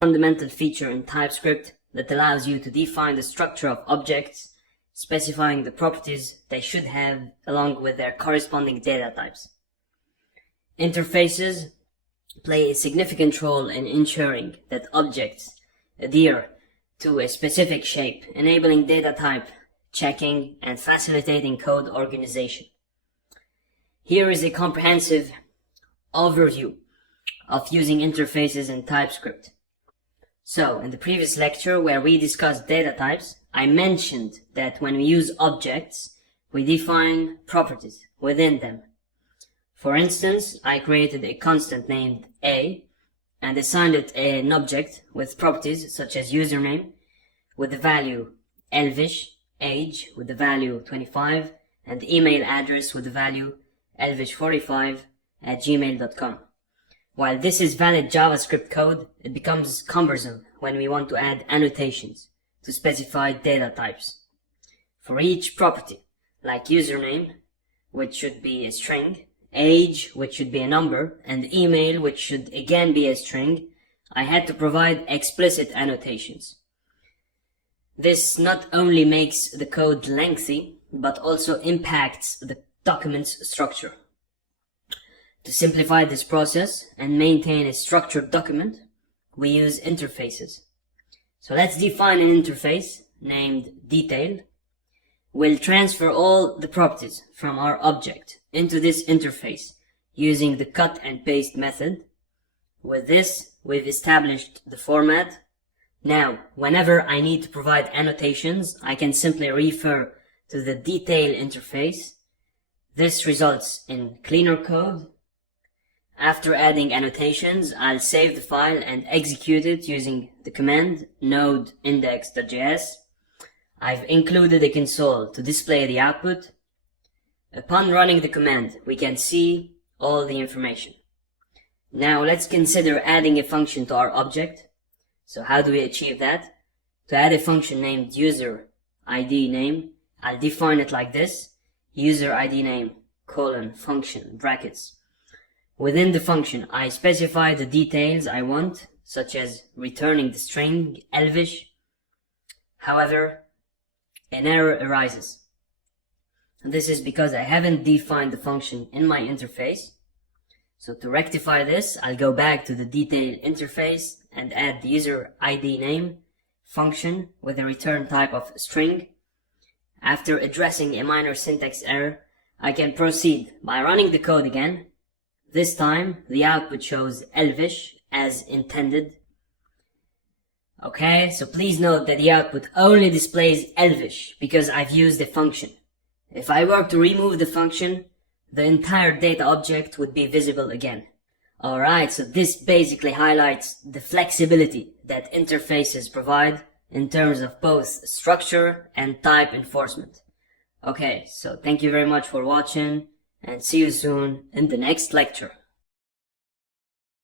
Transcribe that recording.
Fundamental feature in TypeScript that allows you to define the structure of objects, specifying the properties they should have along with their corresponding data types. Interfaces play a significant role in ensuring that objects adhere to a specific shape, enabling data type checking and facilitating code organization. Here is a comprehensive overview of using interfaces in TypeScript. So, in the previous lecture where we discussed data types, I mentioned that when we use objects, we define properties within them. For instance, I created a constant named A and assigned it an object with properties such as username with the value Elvish, age with the value 25, and email address with the value elvish45@gmail.com. While this is valid JavaScript code, it becomes cumbersome when we want to add annotations to specify data types. For each property, like username, which should be a string, age, which should be a number, and email, which should again be a string, I had to provide explicit annotations. This not only makes the code lengthy, but also impacts the document's structure. To simplify this process and maintain a structured document, we use interfaces. So let's define an interface named detail. We'll transfer all the properties from our object into this interface using the cut and paste method. With this, we've established the format. Now, whenever I need to provide annotations, I can simply refer to the detail interface. This results in cleaner code. After adding annotations, I'll save the file and execute it using the command node index.js. I've included a console to display the output. Upon running the command, we can see all the information. Now let's consider adding a function to our object. So how do we achieve that? To add a function named user ID name, I'll define it like this: user ID name :function brackets. Within the function, I specify the details I want, such as returning the string Elvish. However, an error arises. This is because I haven't defined the function in my interface. So to rectify this, I'll go back to the detail interface and add the user ID name function with a return type of string. After addressing a minor syntax error, I can proceed by running the code again. This time, the output shows Elvish as intended. Okay, so please note that the output only displays Elvish because I've used a function. If I were to remove the function, the entire data object would be visible again. Alright, so this basically highlights the flexibility that interfaces provide in terms of both structure and type enforcement. Okay, so thank you very much for watching, and see you soon in the next lecture.